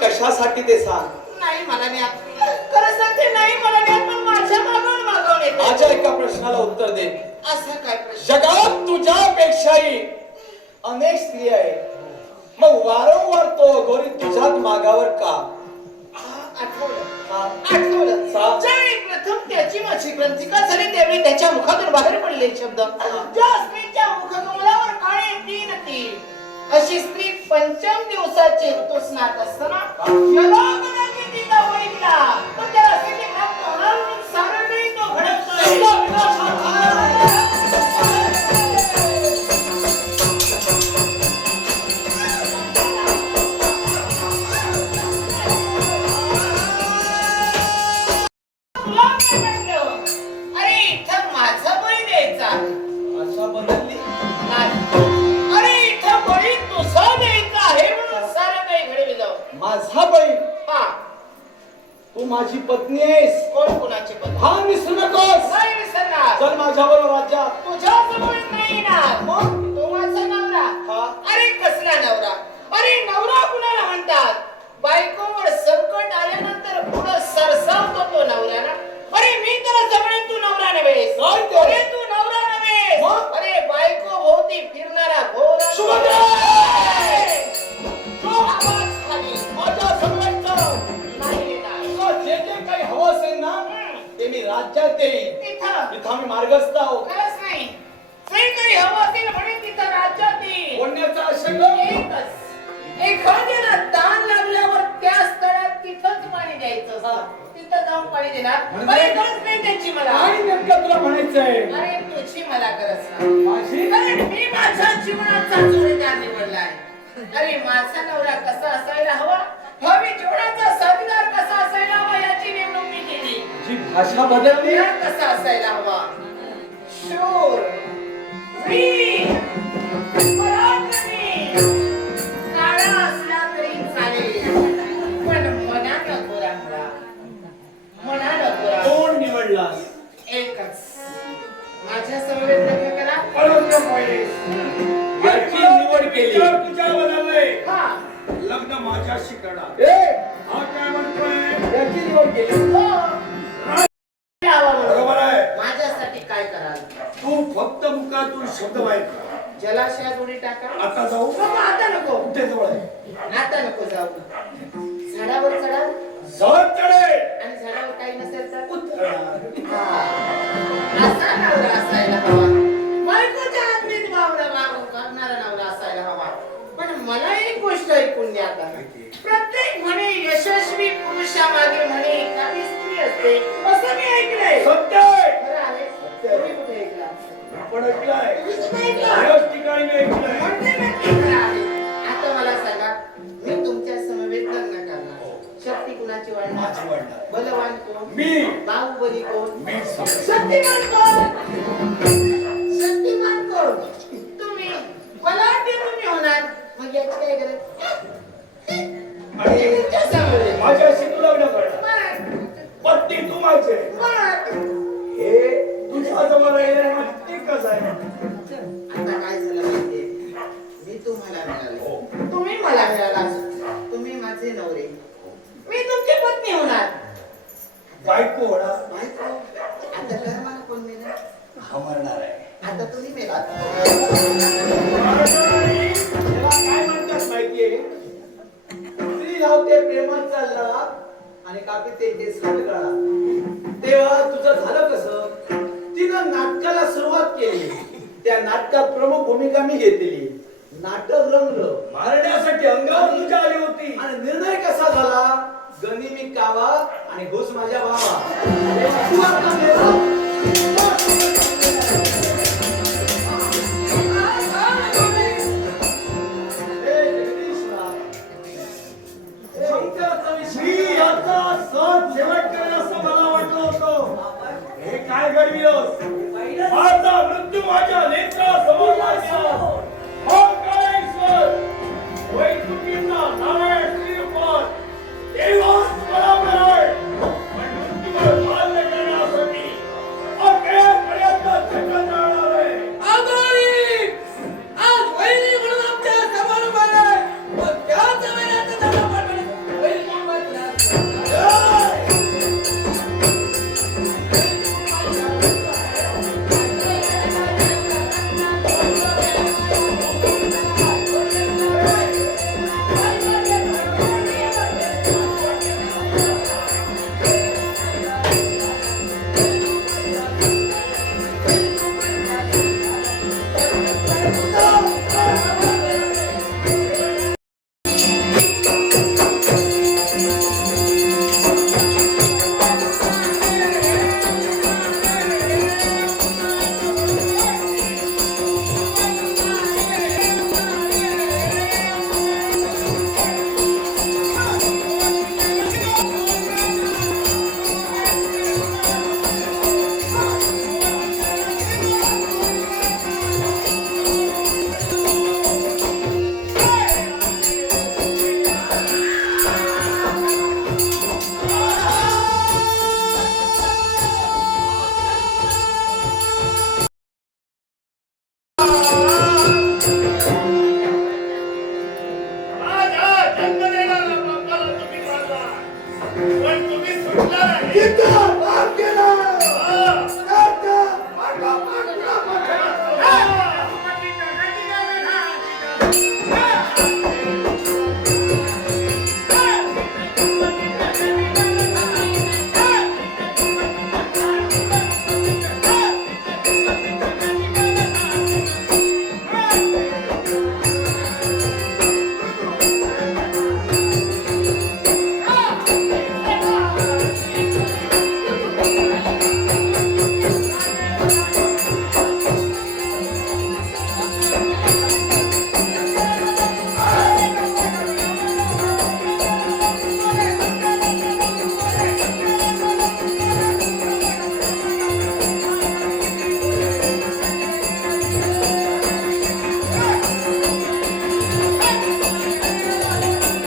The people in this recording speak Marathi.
कशासाठी ते सांग. नाही मला नाही खरं सांगते, नाही मला नाही, पण माझ्या मागवणे. माझ्या एका प्रश्नाला उत्तर दे. असं काय प्रश्न? जगात तुझ्यापेक्षाही अनेक स्त्रिया आहेत, मग वारंवार तो गोरी तुझ्यात मागावर का? आठवलं ज्यावेळी प्रथम त्याची माझी ग्रंथिका झाली त्यावेळी त्याच्या मुखातून बाहेर पडले शब्द, ज्या स्त्रीच्या मुखकमलावर काळे तीन तीर, अशी स्त्री पंचम दिवसाची ऋतुस्नात असताना यलोकनाची तिचा वैदिला पण त्याला असे की म्हणून सारं नाही तो घडवतोय. माझा बळी? तू माझी पत्नी आहेस. कोण कोणाची पत्नी? हा विसरू नकोस. नाही विसरणार. चल माझ्या बरोबर राज्यात. तुझ्या समोर नाही ना मग तो माझा नवरा. अरे कसला नवरा? अरे नवरा कुणाला म्हणतात? बायकोवर संकट आल्यानंतर पुढे सरसावतो तो नवरा ना. अरे मी तर जमणे तू नवरा नव्हेस. अरे तू नवरा नव्हेस. अरे बायको भोवती फिरणारा भोवरा. सुभद्रा राज्यात तिथं मी मार्गस्थ आहोत. खरंच नाही जे काही हवं असेल म्हणून तिथं राज्यात बोलण्याचा आशंक एकच, एखाद्याला ताण लागल्यावर त्या स्थळात तिथंच पाणी द्यायचं. तिथं जाऊन पाणी देणार. अरे गरज नाही त्याची मला. आणि नेमकं तुला म्हणायचंय? अरे तुझी मला गरज नाही. माझी? अरे मी माझ्या जीवनाचा जोडीदार निवडलाय. अरे माझा नवरा कसा असायला हवा, भावी जीवनाचा साथीदार कसा असायला हवा याची नेमणूक मी केली. जी भाषा बदलली. कसा असायला हवा? शूर, वीर, पराक्रमी, काळा असला तरी चालेल, पण मनानं गोरा मला. मनानं गोरा. कोण निवडलास? एकच. माझ्या समवेत लग्न करा. याची निवड केली. तुझ्या बदलले. हा लग्न माझ्याशी करणार. हा काय म्हणतोय? याची निवड केली. बरोबर आहे. माझ्यासाठी काय कराल? तू फक्त मुखातून शब्द वाईक कर. जलाशयात उडी टाका. आता जाऊ? आता नको. कुठे जवळ आहे? आता नको जाऊ. झाडावर चढा. जवळ चढे. आणि झाडावर काही नसेल तर उतरणार. असा नवरा असायला हवा. बायकोच्या आत्मीत करणारा नवरा असायला हवा. पण मला एक गोष्ट ऐकून द्या आता. प्रत्येक म्हणे यशस्वी पुरुषामागे म्हणे एखादी स्त्री असते असं मी ऐकलंय. सत्य. खरं आहे? तुम्ही कुठे ऐकला? आपण ऐकलंय. ऐकलं. याच ठिकाणी मी ऐकलंय. म्हणते नक्की खरं आहे. आता मला सांगा, मी तुमच्या समवेत लग्न करणार. शक्ती कुणाची वाढणार? माझी वाढणार. बलवान कोण? मी. बाहुबली कोण? मी. शक्तिमान कोण? शक्तिमान कोण? तुम्ही. बलाढ्य तुम्ही होणार. मग याची काय गरज? आणि तुमच्या समवेत. माझ्याशी तू लग्न करणार. बरं. पत्नी तू माझे. बरं. हे तुझ्या जवळ येण्याची कसा आहे आता काय झालं माहितीये, मी तुम्हाला मिळाले, तुम्ही मला मिळाला, तुम्ही माझे नवरे, मी तुमची पत्नी होणार, बायको होणार बायको. आता काय मला कोण मिळणार? हा मरणार आहे. आता तुम्ही मेलात. त्याला काय म्हणतात माहितीये, स्त्री लावते प्रेमाचा लळा आणि कापी ते केस गळा. तेव्हा तुझं झालं कसं, तिनं नाटकाला सुरुवात केली, त्या नाटकात प्रमुख भूमिका मी घेतली, नाटक रंगलं, मारण्यासाठी अंगावर तुझ्या आली होती आणि निर्णय कसा झाला, गनिमी कावा आणि घुस माझ्या भावा. तू आता मेला